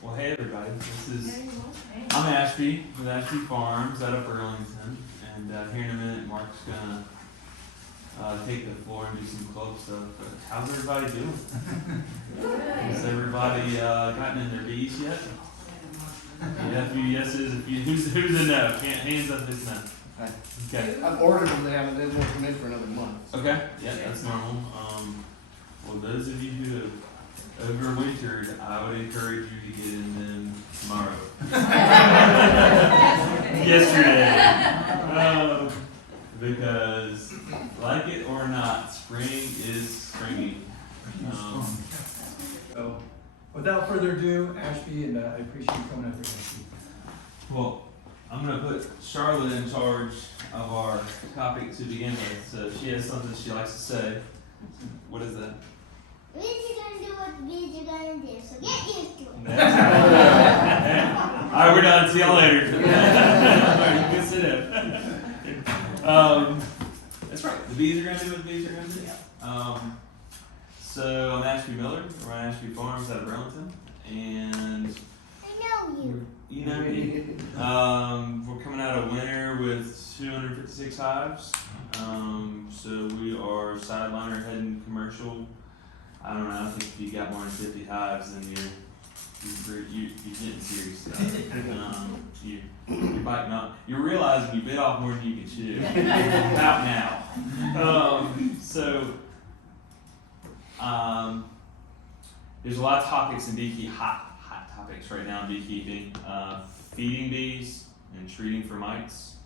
Well, hey everybody, I'm Ashby with Ashby Farms out of Burlington, and here in a minute Mark's gonna take the floor and do some club stuff, but how's everybody doing? Has everybody gotten in their bees yet? Yeah, a few yeses, a few, who's a no? Hands up if no. Okay. I've ordered them, they won't come in for another month. Okay, yeah, that's normal. Well, those of you who have overwintered, I would encourage you to get in them tomorrow. Yesterday. Because, like it or not, spring is springing. So, without further ado, Ashby, and I appreciate you coming out there, Ashby. Well, I'm going to put Charlotte in charge of our topic to begin with. So she has something she likes to say. What is that? Bees are gonna do what bees are gonna do, so get used to it. Alright, we're done. See y'all later. Alright, good sit down. That's right. The bees are gonna do what the bees are gonna do. So I'm Ashby Miller. We're on Ashby Farms out of Burlington, and I know you. you know me. We're coming out of winter with 256 hives. So we are sideliner heading commercial. I don't know. I think if you got more than 50 hives, then you're getting serious stuff. You're biting up. You're realizing you bit off more than you can chew. About now. There's a lot of topics in beekeeping, hot topics right now in beekeeping. Feeding bees and treating for mites.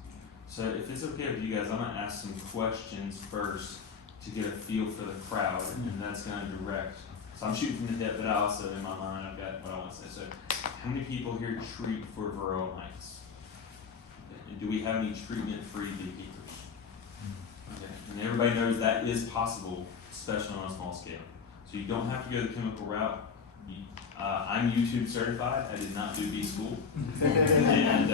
So if it's okay with you guys, I'm gonna ask some questions first to get a feel for the crowd, and that's gonna direct. So I'm shooting from the hip, but I also, in my mind, I've got what I want to say. So, how many people here treat for varroa mites? And do we have any treatment-free beekeepers? Okay, and everybody knows that is possible, especially on a small scale. So you don't have to go the chemical route. I'm YouTube certified. I did not do bee school, and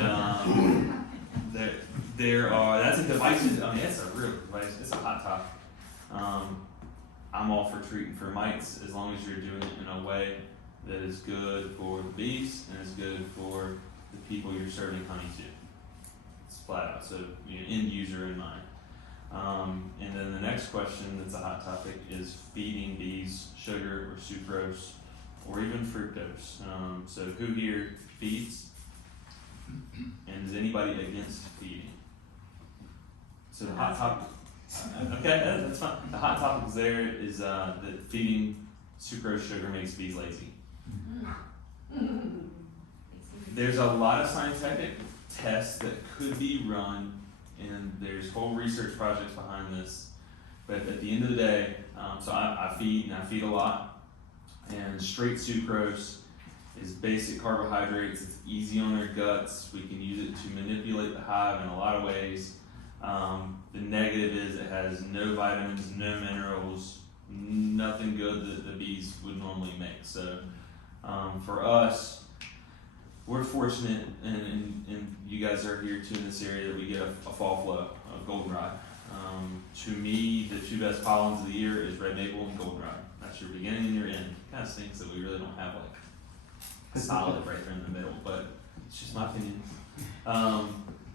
that's a divisive. I mean, it's a real device. It's a hot topic. I'm all for treating for mites as long as you're doing it in a way that is good for the bees and is good for the people you're serving honey to. It's flat out. So end user in mind. And then the next question that's a hot topic is feeding bees sugar or sucrose or even fructose. So who here feeds? And is anybody against feeding? So the hot topic. Okay, that's fine. The hot topic there is that feeding sucrose sugar makes bees lazy. There's a lot of scientific tests that could be run, and there's whole research projects behind this. But at the end of the day, so I feed a lot, and straight sucrose is basic carbohydrates. It's easy on their guts. We can use it to manipulate the hive in a lot of ways. The negative is it has no vitamins, no minerals, nothing good that the bees would normally make. So for us, we're fortunate, and you guys are here too in this area, that we get a fall flow of goldenrod. To me, the two best pollens of the year is red maple and goldenrod. That's your beginning and your end. It kind of stinks that we really don't have like solid right there in the middle, but it's just my opinion.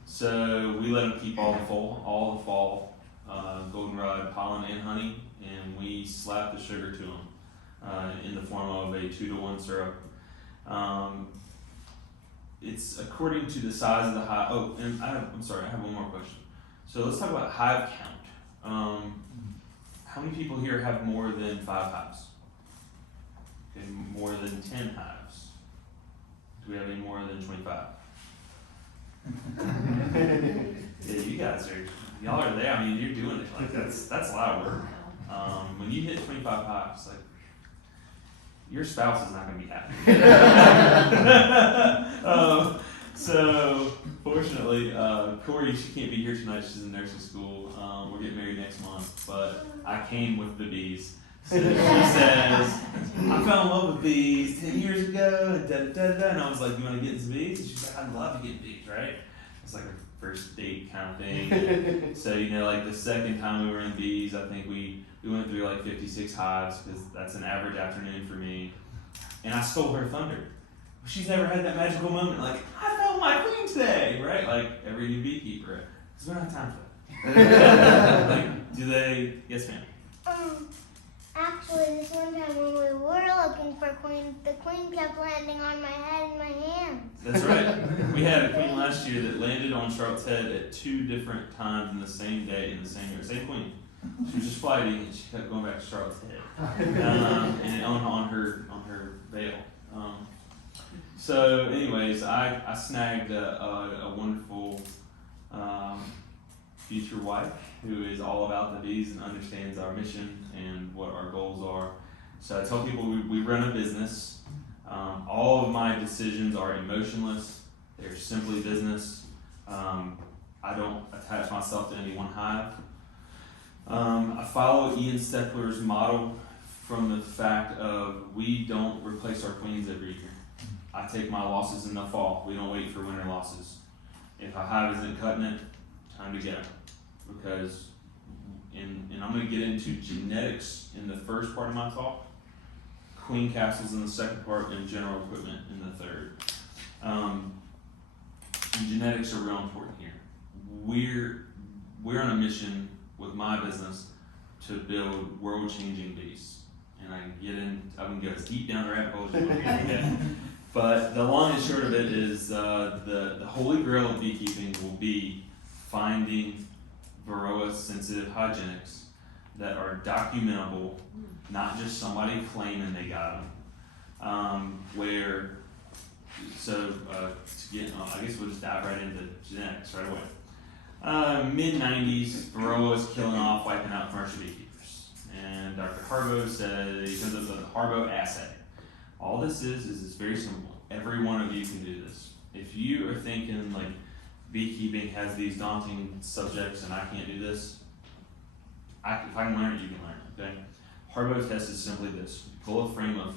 So we let them keep all the fall goldenrod pollen and honey, and we slap the sugar to them in the form of a 2-to-1 syrup. It's according to the size of the hive. Oh, and I have one more question. So let's talk about hive count. How many people here have more than 5 hives? Okay, more than 10 hives? Do we have any more than 25? Yeah, you guys y'all are there. I mean, you're doing it. Like that's a lot of work. When you hit 25 hives, like your spouse is not going to be happy. So fortunately, Corey, she can't be here tonight. She's in nursing school. We're getting married next month, but I came with the bees. So she says, I fell in love with bees 10 years ago, and I was like, you want to get into bees? And she's like, I'd love to get bees, right? It's like a first date kind of thing. So, like the second time we were in bees, I think we went through like 56 hives, because that's an average afternoon for me. And I stole her thunder. she's never had that magical moment, like, I found my queen today, right? Like every new beekeeper, because we don't have time for that. Like, do they? Yes, ma'am. Actually, this one time when we were looking for queen, the queen kept landing on my head and my hands. That's right. We had a queen last year that landed on Charlotte's head at 2 different times in the same day in the same year. Same queen. She was just flighting and she kept going back to Charlotte's head, and on her veil. So, anyways, I snagged a wonderful future wife who is all about the bees and understands our mission and what our goals are. So I tell people we run a business. All of my decisions are emotionless. They're simply business. I don't attach myself to any one hive. I follow Ian Steckler's model from the fact of we don't replace our queens every year. I take my losses in the fall. We don't wait for winter losses. If a hive isn't cutting it, time to get them. Because, and I'm going to get into genetics in the first part of my talk, queen castles in the second part, and general equipment in the third. And genetics are real important here. We're on a mission with my business to build world-changing bees. And I can go as deep down the rabbit hole as you want to get. But the long and short of it is the holy grail of beekeeping will be finding Varroa-sensitive hygienics that are documentable, not just somebody claiming they got them. I guess we'll just dive right into genetics right away. Mid-90s, Varroa was killing off, wiping out commercial beekeepers. And Dr. Harbo said, he comes up with the Harbo assay. All this is it's very simple. Every one of you can do this. If you are thinking like beekeeping has these daunting subjects and I can't do this, if I can learn it, you can learn it, okay? Harbo test is simply this. You pull a frame of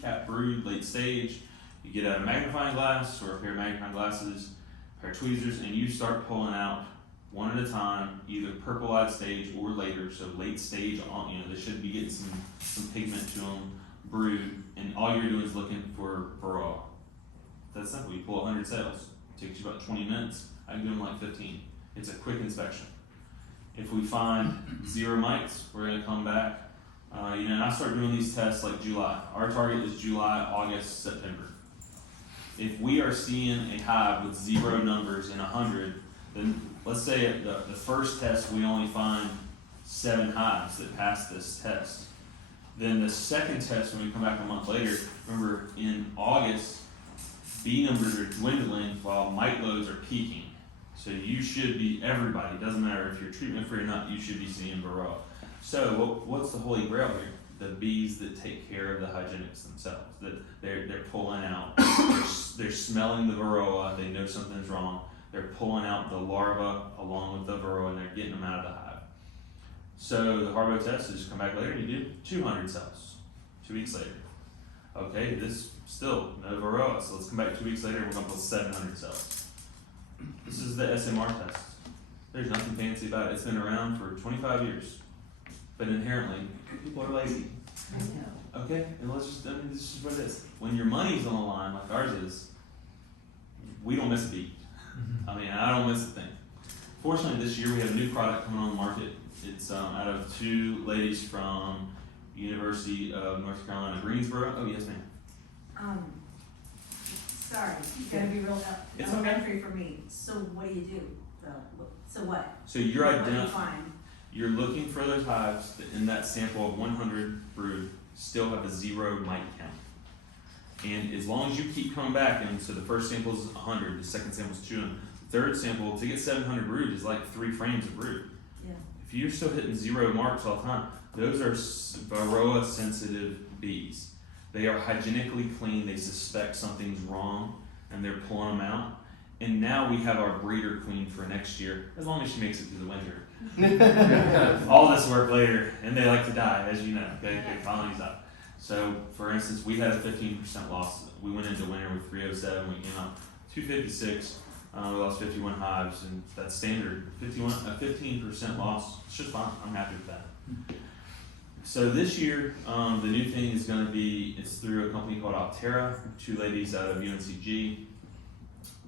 cap brood, late stage, you get out a magnifying glass or a pair of magnifying glasses, a pair of tweezers, and you start pulling out one at a time, either purple-eyed stage or later, so late stage, they should be getting some pigment to them, brood, and all you're doing is looking for Varroa. That's simple. You pull 100 cells. It takes you about 20 minutes. I can do them like 15. It's a quick inspection. If we find 0 mites, we're going to come back. And I start doing these tests like July. Our target is July, August, September. If we are seeing a hive with 0 numbers in 100, then let's say at the first test we only find 7 hives that pass this test. Then the second test, when we come back a month later, remember in August, bee numbers are dwindling while mite loads are peaking. So you should be, everybody, doesn't matter if you're treatment free or not, you should be seeing Varroa. So what's the holy grail here? The bees that take care of the hygienics themselves, that they're pulling out, they're smelling the Varroa, they know something's wrong, they're pulling out the larva along with the Varroa and they're getting them out of the hive. So the Harbo test is come back later and you do 200 cells, 2 weeks later. Okay, this still no Varroa, so let's come back 2 weeks later and we're going to put 700 cells. This is the SMR test. There's nothing fancy about it. It's been around for 25 years. But inherently, people are lazy. I know. Okay, and this is what it is. When your money's on the line, like ours is, we don't miss a beat. I don't miss a thing. Fortunately, this year we have a new product coming on the market. It's out of 2 ladies from University of North Carolina, Greensboro. Oh, yes, ma'am. Sorry, you gotta be real It's elementary for me. So what do you do? So what? So you're What do you find? You're looking for those hives that in that sample of 100 brood still have a 0 mite count. And as long as you keep coming back, and so the first sample is 100, the second sample is 200, the third sample to get 700 brood is like 3 frames of brood. Yeah. If you're still hitting 0 marks all the time, those are Varroa sensitive bees. They are hygienically clean, they suspect something's wrong, and they're pulling them out. And now we have our breeder queen for next year, as long as she makes it through the winter. All this work later, and they like to die, as you know, they colonies die. So, for instance, we had a 15% loss. We went into winter with 307, we came out 256, we lost 51 hives, and that's standard. 15% loss, it's just fine, I'm happy with that. So this year, the new thing is going to be, it's through a company called Optera, two ladies out of UNCG,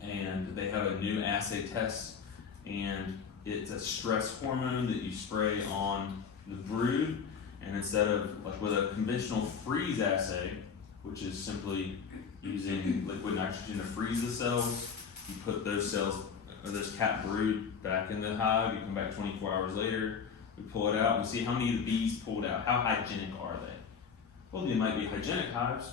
and they have a new assay test, and it's a stress hormone that you spray on the brood, and instead of, like with a conventional freeze assay, which is simply using liquid nitrogen to freeze the cells, you put those cells, or this cat brood back in the hive, you come back 24 hours later, we pull it out, we see how many of the bees pulled out, how hygienic are they? Well, they might be hygienic hives,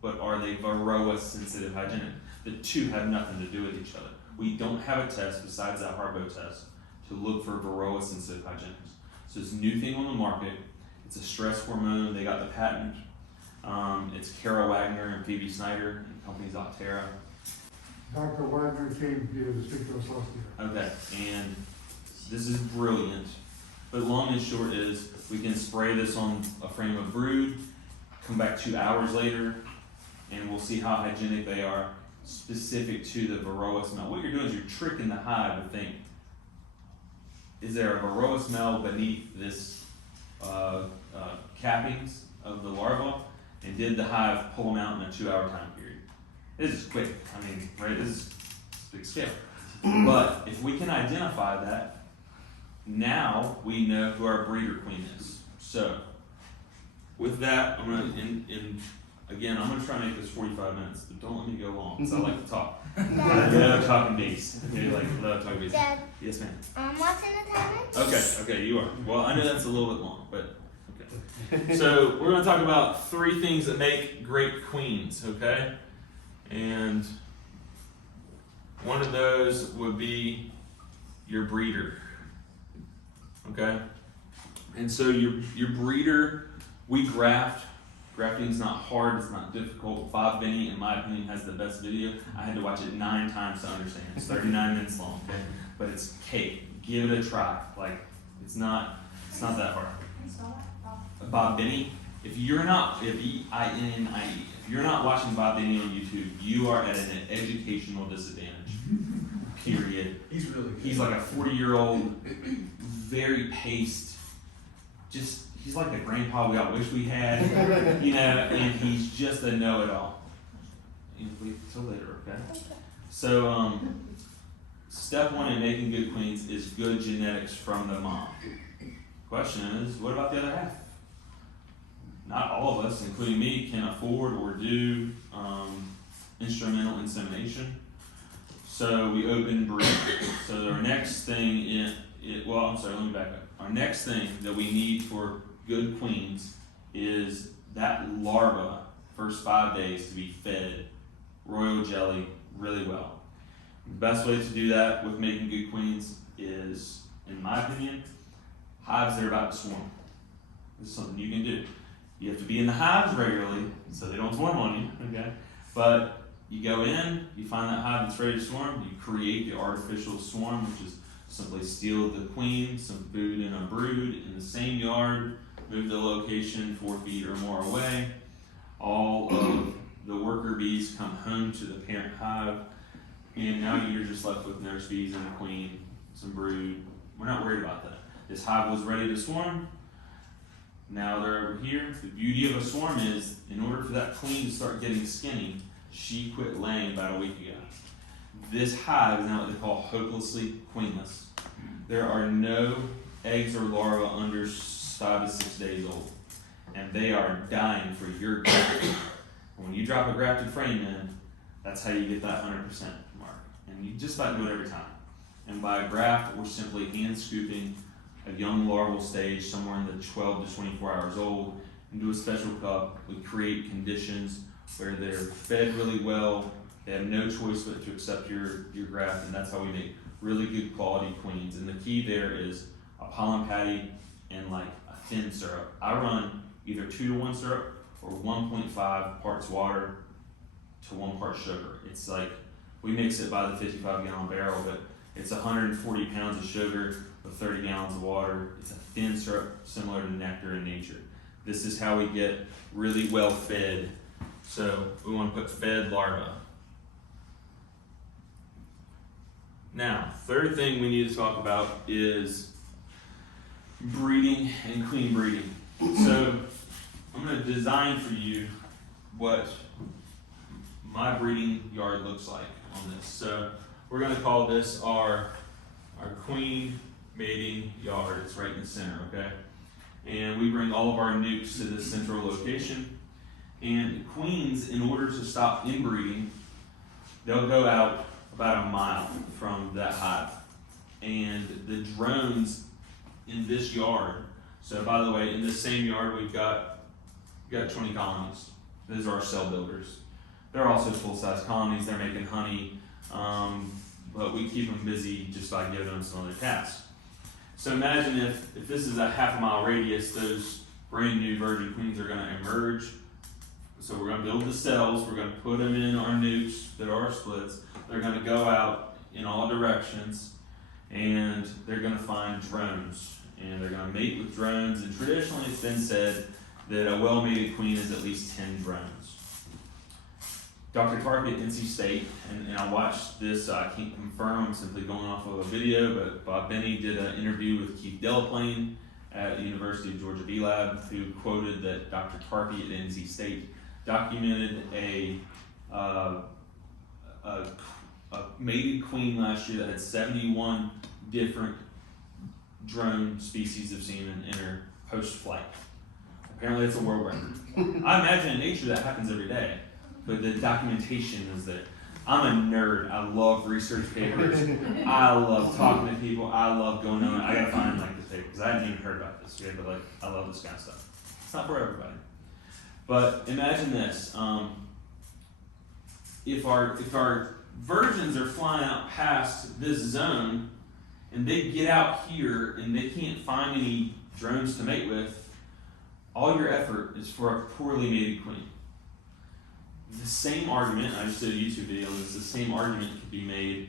but are they varroa sensitive hygienic? The two have nothing to do with each other. We don't have a test besides that Harbo test to look for varroa sensitive hygienics. So it's a new thing on the market. It's a stress hormone. They got the patent. It's Kara Wagner and Phoebe Snyder and company's Optera. Dr. Wagner came here to speak to us last year. Okay, and this is brilliant. But long and short is we can spray this on a frame of brood, come back 2 hours later, and we'll see how hygienic they are specific to the varroa smell. What you're doing is you're tricking the hive to think, is there a varroa smell beneath this cappings of the larva? And did the hive pull them out in a 2 hour time period? This is quick, I mean, right, this is big scale. But if we can identify that, now we know who our breeder queen is. So, with that, I'm gonna, again, I'm gonna try to make this 45 minutes, but don't let me go long, because I like to talk. I love talking bees. Okay, love talking bees. Dad, Yes, ma'am. I'm watching the timing. Okay, you are. Well, I know that's a little bit long, but okay. So we're gonna talk about 3 things that make great queens, okay? And one of those would be your breeder, okay? And so your breeder, we graft. Grafting is not hard, it's not difficult. Bob Benny, in my opinion, has the best video. I had to watch it 9 times to understand. It's 39 minutes long, okay? But it's cake. Give it a try. Like, it's not that hard. Bob Benny, if you're not watching Bob Benny on YouTube, you are at an educational disadvantage. Period. He's really good. He's like a 40-year-old, very paced, he's like the grandpa we all wish we had, you know, and he's just a know-it-all. You wait till later, okay? So, step 1 in making good queens is good genetics from the mom. Question is, what about the other half? Not all of us, including me, can afford or do instrumental insemination. So we open breed. So our next thing let me back up. Our next thing that we need for good queens is that larva, first 5 days, to be fed royal jelly really well. The best way to do that with making good queens is, in my opinion, hives that are about to swarm. This is something you can do. You have to be in the hives regularly so they don't swarm on you, okay? But you go in, you find that hive that's ready to swarm, you create the artificial swarm, which is simply steal the queen, some food and a brood in the same yard, move the location 4 feet or more away. All of the worker bees come home to the parent hive, and now you're just left with nurse bees and a queen, some brood. We're not worried about that. This hive was ready to swarm. Now they're over here. The beauty of a swarm is, in order for that queen to start getting skinny, she quit laying about a week ago. This hive is now what they call hopelessly queenless. There are no eggs or larvae under 5 to 6 days old, and they are dying for your graft. When you drop a grafted frame in, that's how you get that 100% mark. And you just about do it every time. And by a graft, we're simply hand scooping a young larval stage somewhere in the 12 to 24 hours old into a special cup. We create conditions where they're fed really well. They have no choice but to accept your graft, and that's how we make really good quality queens. And the key there is a pollen patty and like a thin syrup. I run either 2 to 1 syrup or 1.5 parts water to 1 part sugar. It's like, we mix it by the 55-gallon barrel, but it's 140 pounds of sugar with 30 gallons of water. It's a thin syrup similar to nectar in nature. This is how we get really well fed. So we want to put fed larvae. Now, third thing we need to talk about is breeding and queen breeding. So I'm going to design for you what my breeding yard looks like on this. So we're going to call this our queen mating yard. It's right in the center, okay? And we bring all of our nukes to this central location. And queens, in order to stop inbreeding, they'll go out about a mile from that hive. And the drones in this yard, so by the way, in this same yard we've got 20 colonies. Those are our cell builders. They're also full-size colonies. They're making honey, but we keep them busy just by giving them some other tasks. So imagine if this is a half-mile radius, those brand new virgin queens are going to emerge. So we're going to build the cells. We're going to put them in our nukes that are our splits. They're going to go out in all directions, and they're going to find drones, and they're going to mate with drones. And traditionally, it's been said that a well-mated queen is at least 10 drones. Dr. Tarky at NC State, and I watched this, I can't confirm, I'm simply going off of a video, but Bob Benny did an interview with Keith Delaplane at the University of Georgia Bee Lab, who quoted that Dr. Tarky at NC State documented a mated queen last year that had 71 different drone species of semen in her post-flight. Apparently it's a world record. I imagine in nature that happens every day, but the documentation is there. I'm a nerd. I love research papers. I love talking to people. I love going on. I gotta find like this paper because I hadn't even heard about this yet, but like I love this kind of stuff. It's not for everybody. But imagine this: if our virgins are flying out past this zone, and they get out here and they can't find any drones to mate with, all your effort is for a poorly mated queen. The same argument, I just did a YouTube video on this, the same argument could be made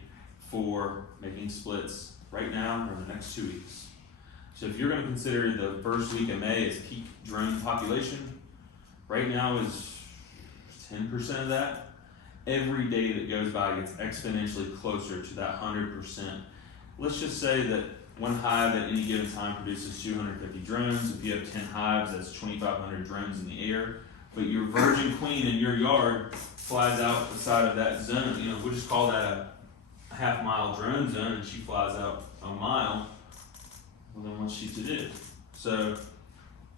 for making splits right now or the next 2 weeks. So if you're going to consider the first week of May as peak drone population, right now is 10% of that. Every day that goes by gets exponentially closer to that 100%. Let's just say that one hive at any given time produces 250 drones. If you have 10 hives, that's 2,500 drones in the air. But your virgin queen in your yard flies out the side of that zone. You know, we'll just call that a half-mile drone zone, and she flies out a mile. Well, then what's she to do? So,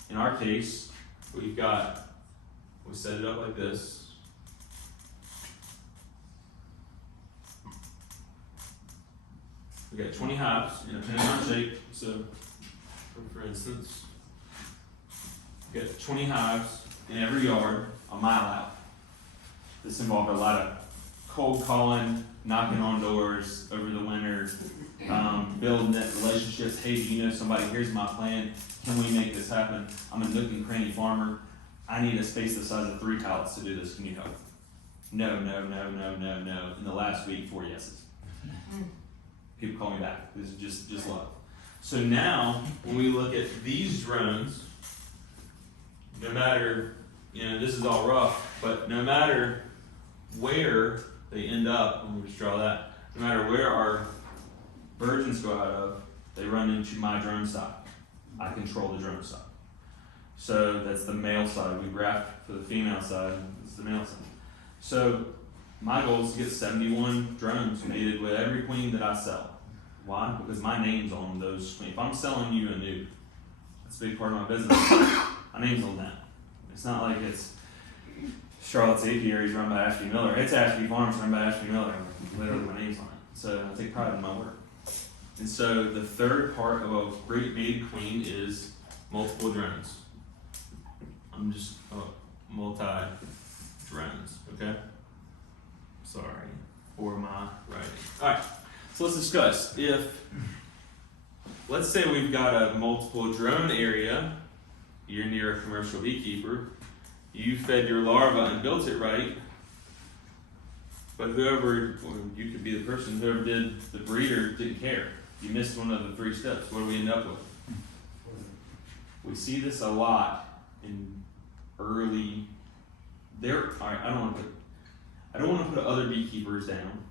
in our case, we set it up like this. We got 20 hives in a pentagon shape. So, for instance, we got 20 hives in every yard, a mile out. This involved a lot of cold calling, knocking on doors over the winter, building that relationships. Hey, do you know somebody? Here's my plan. Can we make this happen? I'm a nook and cranny farmer. I need a space the size of 3 pallets to do this. Can you help? No. In the last week, 4 yeses. People call me back. This is just love. So now, when we look at these drones, no matter, this is all rough, but no matter where they end up, let me just draw that, no matter where our virgins go out of, they run into my drone side. I control the drone side. So that's the male side. We graft for the female side, it's the male side. So my goal is to get 71 drones mated with every queen that I sell. Why? Because my name's on those queens. If I'm selling you a nuke, that's a big part of my business. My name's on that. It's not like it's Charlotte's apiaries run by Ashby Miller. It's Ashby Farms run by Ashby Miller. Literally my name's on it. So I take pride in my work. And so the third part of a great mated queen is multiple drones. I'm just multi-drones, okay? Sorry for my writing. All right, so let's discuss. Let's say we've got a multiple drone area, you're near a commercial beekeeper, you fed your larva and built it right, but whoever, or you could be the person, whoever did the breeder didn't care. You missed one of the 3 steps. What do we end up with? We see this a lot in early, alright, I don't want to put other beekeepers down,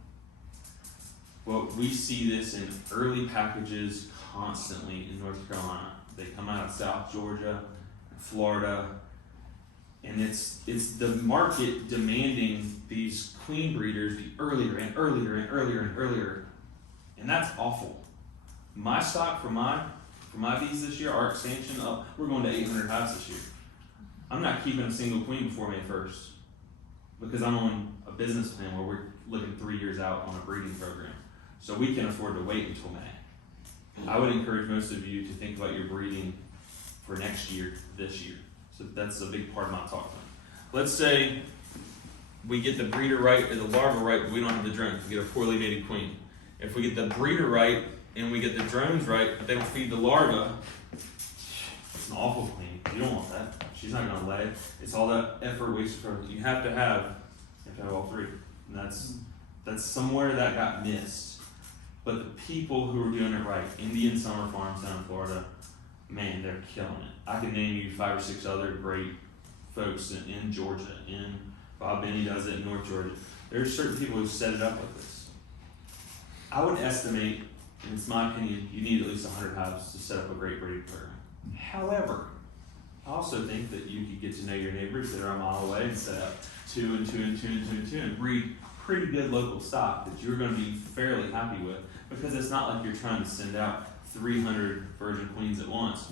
but we see this in early packages constantly in North Carolina. They come out of South Georgia, Florida, and it's the market demanding these queen breeders be earlier and earlier and earlier and earlier, and that's awful. My stock for my bees this year, our expansion up, we're going to 800 hives this year. I'm not keeping a single queen before May 1st because I'm on a business plan where we're looking 3 years out on a breeding program, so we can afford to wait until May. I would encourage most of you to think about your breeding for next year, this year. So that's a big part of my talk. Let's say we get the breeder right or the larva right, but we don't have the drones. We get a poorly mated queen. If we get the breeder right and we get the drones right, but they don't feed the larva, it's an awful queen. You don't want that. She's not gonna lay. It's all that effort wasted for her. You have to have all three. And that's somewhere that got missed. But the people who are doing it right, Indian Summer Farms down in Florida, man, they're killing it. I can name you 5 or 6 other great folks in Georgia, Bob Benny does it in North Georgia. There's certain people who set it up like this. I would estimate, and it's my opinion, you need at least 100 hives to set up a great breeding program. However, I also think that you could get to know your neighbors that are a mile away and set up 2 and 2 and 2 and 2 and 2 and breed pretty good local stock that you're going to be fairly happy with, because it's not like you're trying to send out 300 virgin queens at once.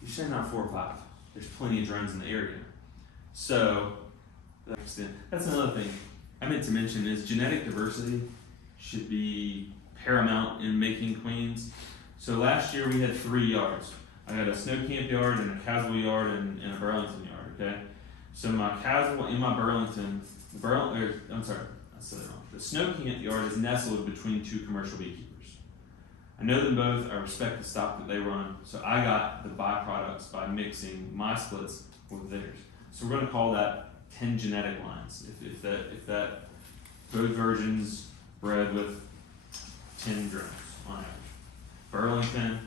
You're sending out 4 or 5. There's plenty of drones in the area. So, that's another thing I meant to mention is genetic diversity should be paramount in making queens. So last year we had 3 yards. I had a snow camp yard and a Caswell yard and a Burlington yard, okay? So my Caswell and my Burlington, I'm sorry, I said it wrong. The snow camp yard is nestled between 2 commercial beekeepers. I know them both, I respect the stock that they run, so I got the byproducts by mixing my splits with theirs. So we're gonna call that 10 genetic lines. If that both versions bred with 10 drones on average. Burlington,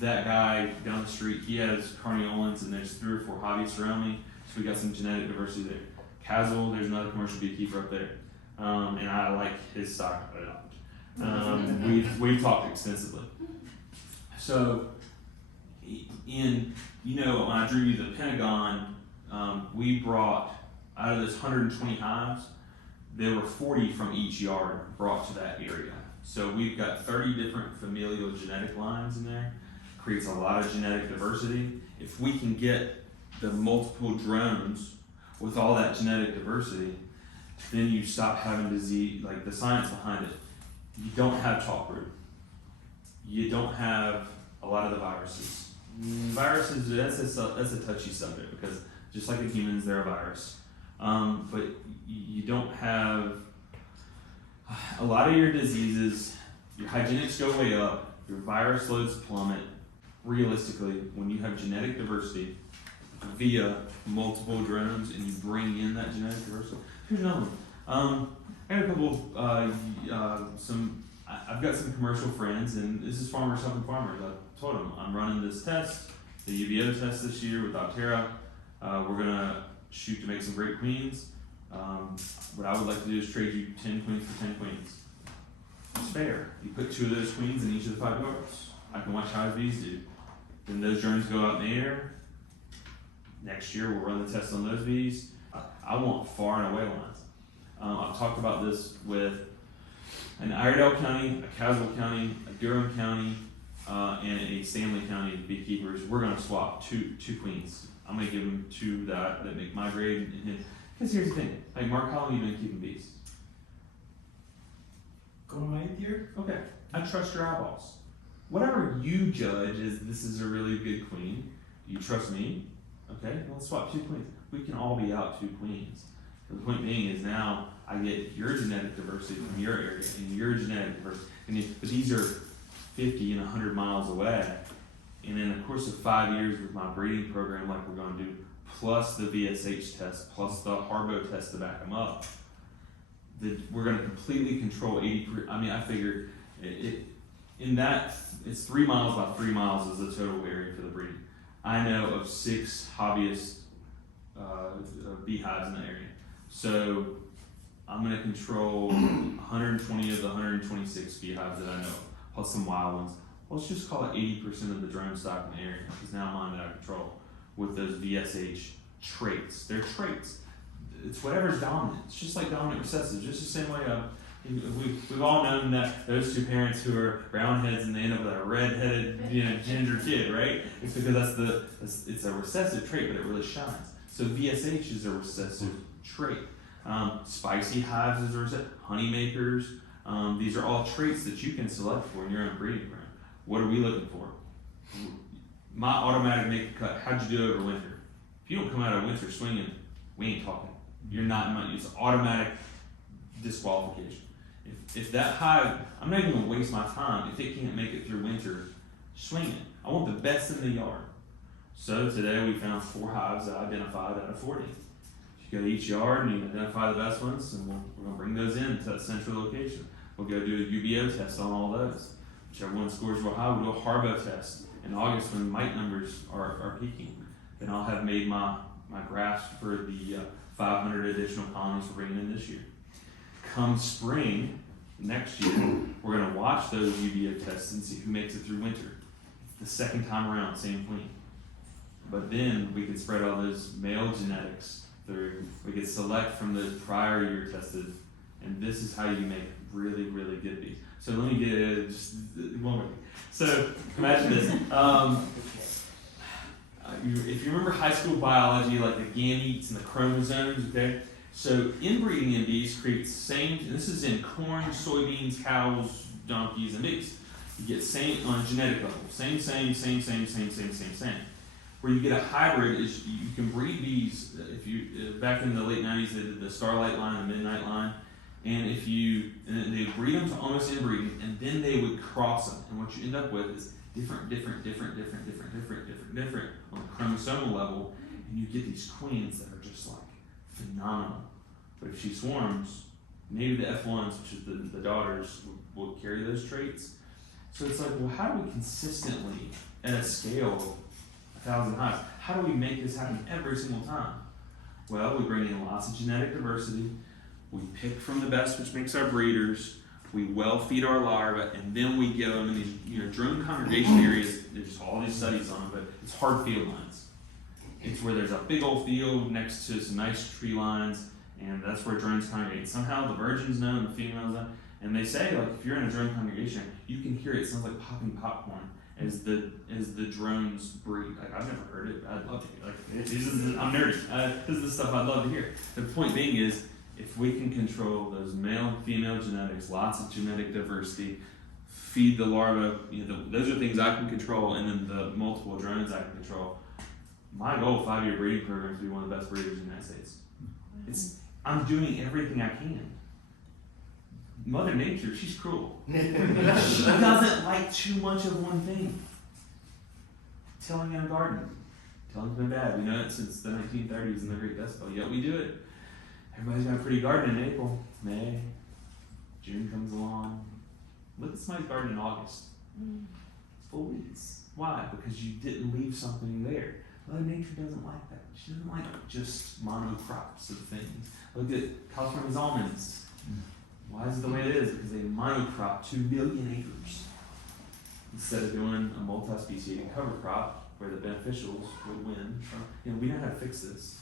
that guy down the street, he has Carniolans and there's 3 or 4 hobbyists around me, so we got some genetic diversity there. Caswell, there's another commercial beekeeper up there, and I like his stock a lot. We've talked extensively. So, when I drew you the Pentagon, we brought, out of this 120 hives, there were 40 from each yard brought to that area. So we've got 30 different familial genetic lines in there. Creates a lot of genetic diversity. If we can get the multiple drones with all that genetic diversity, then you stop having disease, like the science behind it. You don't have chalk root. You don't have a lot of the viruses. Viruses, that's a touchy subject because just like in humans, they're a virus. But you don't have a lot of your diseases, your hygienics go way up, your virus loads plummet. Realistically, when you have genetic diversity via multiple drones and you bring in that genetic diversity, here's another one. I got a couple, I've got some commercial friends, and this is Farmers Helping Farmers. I told them I'm running this test, the UBO test this year with Optera. We're gonna shoot to make some great queens. What I would like to do is trade you 10 queens for 10 queens. It's fair. You put 2 of those queens in each of the 5 yards. I can watch how his bees do. Then those drones go out in the air. Next year we'll run the test on those bees. I want far and away lines. I've talked about this with an Iredell County, a Caswell County, a Durham County, and a Stanley County beekeepers. We're going to swap two queens. I'm going to give them 2 that make my grade. Because here's the thing, like Mark, how long have you been keeping bees? Going my 8th year? Okay, I trust your eyeballs. Whatever you judge is this is a really good queen, you trust me, okay, well, let's swap 2 queens. We can all be out 2 queens. The point being is now I get your genetic diversity from your area and your genetic diversity. But these are 50 and 100 miles away. And in the course of 5 years with my breeding program like we're going to do, plus the VSH test, plus the Harbo test to back them up, we're going to completely control 80. I figure it's 3 miles by 3 miles is the total area for the breeding. I know of 6 hobbyist beehives in the area. So I'm going to control 120 of the 126 beehives that I know of, plus some wild ones. let's just call it 80% of the drone stock in the area is now mine that I control with those VSH traits. They're traits. It's whatever's dominant. It's just like dominant recessive, just the same way we've all known that those two parents who are brown heads and they end up with a red-headed, ginger kid, right? It's because it's a recessive trait, but it really shines. So VSH is a recessive trait. Spicy hives is a recessive. Honey makers. These are all traits that you can select for in your own breeding ground. What are we looking for? My automatic make a cut. How'd you do over winter? If you don't come out of winter swinging, we ain't talking. You're not in my. It's automatic disqualification. If that hive, I'm not even gonna waste my time if it can't make it through winter swinging. I want the best in the yard. So today we found 4 hives that I identified out of 40. You go to each yard and you identify the best ones, and we're gonna bring those in to that central location. We'll go do a UBO test on all those. Whichever one scores real high, we'll do a Harbo test in August when mite numbers are peaking. Then I'll have made my graphs for the 500 additional colonies we're bringing in this year. Come spring next year, we're going to watch those UBO tests and see who makes it through winter. The second time around, same queen. But then we can spread all those male genetics through. We could select from the prior year tested, and this is how you make really, really good bees. So let me get just one more. So imagine this. If you remember high school biology, like the gametes and the chromosomes, okay? So inbreeding in bees creates same, and this is in corn, soybeans, cows, donkeys, and bees. You get same on a genetic level, same. Where you get a hybrid is you can breed bees. If you back in the late 90s, they did the starlight line, the midnight line, and they breed them to almost inbreeding, and then they would cross them, and what you end up with is different on the chromosomal level, and you get these queens that are just like phenomenal. But if she swarms, maybe the F1s, which is the daughters, will carry those traits. So it's like, well, how do we consistently, at a scale of 1,000 hives, how do we make this happen every single time? Well, we bring in lots of genetic diversity. We pick from the best, which makes our breeders. We well feed our larvae, and then we get them in these, drone congregation areas. There's all these studies on them, but it's hard field lines. It's where there's a big old field next to some nice tree lines, and that's where drones congregate. Somehow the virgins know and the females know, and they say, like, if you're in a drone congregation, you can hear it sounds like popping popcorn as the drones breed. Like, I've never heard it, but I'd love to hear. Like, I'm nerdy. This is the stuff I'd love to hear. The point being is, if we can control those male and female genetics, lots of genetic diversity, feed the larvae, those are things I can control, and then the multiple drones I can control. My goal, 5-year breeding program, is to be one of the best breeders in the United States. I'm doing everything I can. Mother Nature, she's cruel. She doesn't like too much of one thing. Tilling in a garden. Tilling's been bad. We know it since the 1930s and the Great Dust Bowl, yet we do it. Everybody's got a pretty garden in April, May, June comes along. Look at somebody's garden in August. It's full weeds. Why? Because you didn't leave something there. Mother Nature doesn't like that. She doesn't like just monocrops of things. Look at California's almonds. Why is it the way it is? Because they monocrop 2 million acres instead of doing a multi-species cover crop where the beneficials would win. We know how to fix this.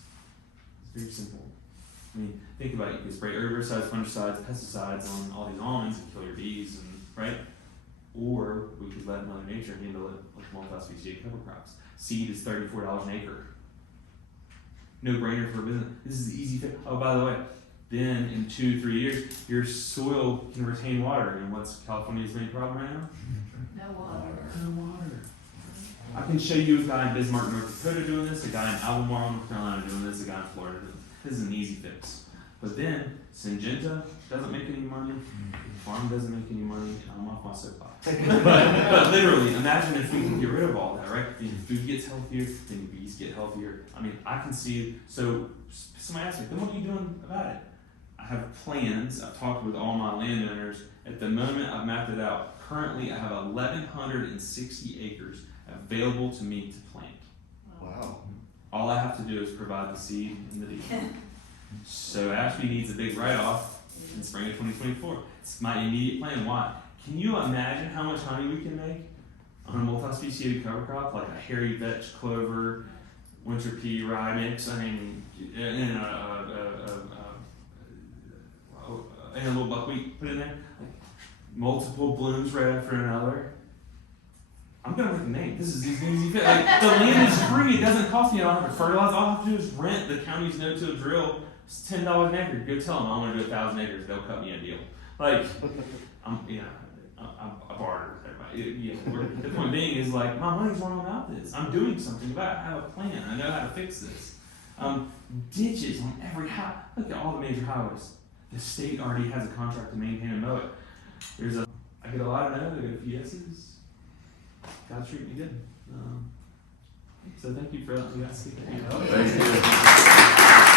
It's very simple. I mean, think about it. You can spray herbicides, fungicides, pesticides on all these almonds and kill your bees, right? Or we could let Mother Nature handle it like multi-species cover crops. Seed is $34 an acre. No brainer for a business. This is the easy fix. Oh, by the way, then in 2-3 years, your soil can retain water. And what's California's main problem right now? No water. No water. I can show you a guy in Bismarck, North Dakota doing this, a guy in Albemarle, North Carolina doing this, a guy in Florida doing this. This is an easy fix. But then, Syngenta doesn't make any money, the farm doesn't make any money, I'm off my soapbox. but literally, imagine if we can get rid of all that, right? Then your food gets healthier, then your bees get healthier. I mean, I can see, so somebody asked me, then what are you doing about it? I have plans, I've talked with all my landowners. At the moment, I've mapped it out. Currently, I have 1,160 acres available to me to plant. Wow. All I have to do is provide the seed and the deed. So Ashby needs a big write-off in spring of 2024. It's my immediate plan. Why? Can you imagine how much honey we can make on a multi-speciated cover crop like a hairy vetch clover, winter pea rye mix. I mean, and a little buckwheat put in there. Like, multiple blooms right after another. I'm gonna make a name. This is as easy. Like, the land is free. It doesn't cost me. I don't have to fertilize. All I have to do is rent the county's no-till drill. It's $10 an acre. Go tell them I want to do 1,000 acres. They'll cut me a deal. Like, I barter with everybody. The point being is like, my money's wrong about this. I'm doing something about it. I have a plan. I know how to fix this. Ditches on every house. Look at all the major highways. The state already has a contract to maintain and mow it. I get a lot of no's, I get a few yeses. God's treating me good. So thank you for letting me speak. Thank you.